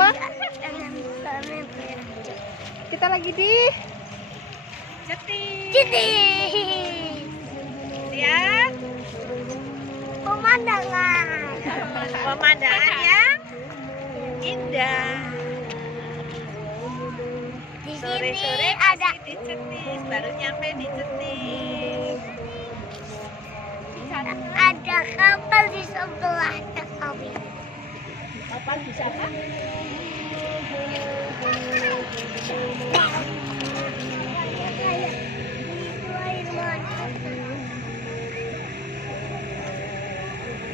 Apa? Kita lagi di Ceting. lihat Pemandangan yang indah. di Sore-sore sini ada masih di Cetis, baru nyampe di Cetis. kapal di sebelahnya kami. Kapal di sana?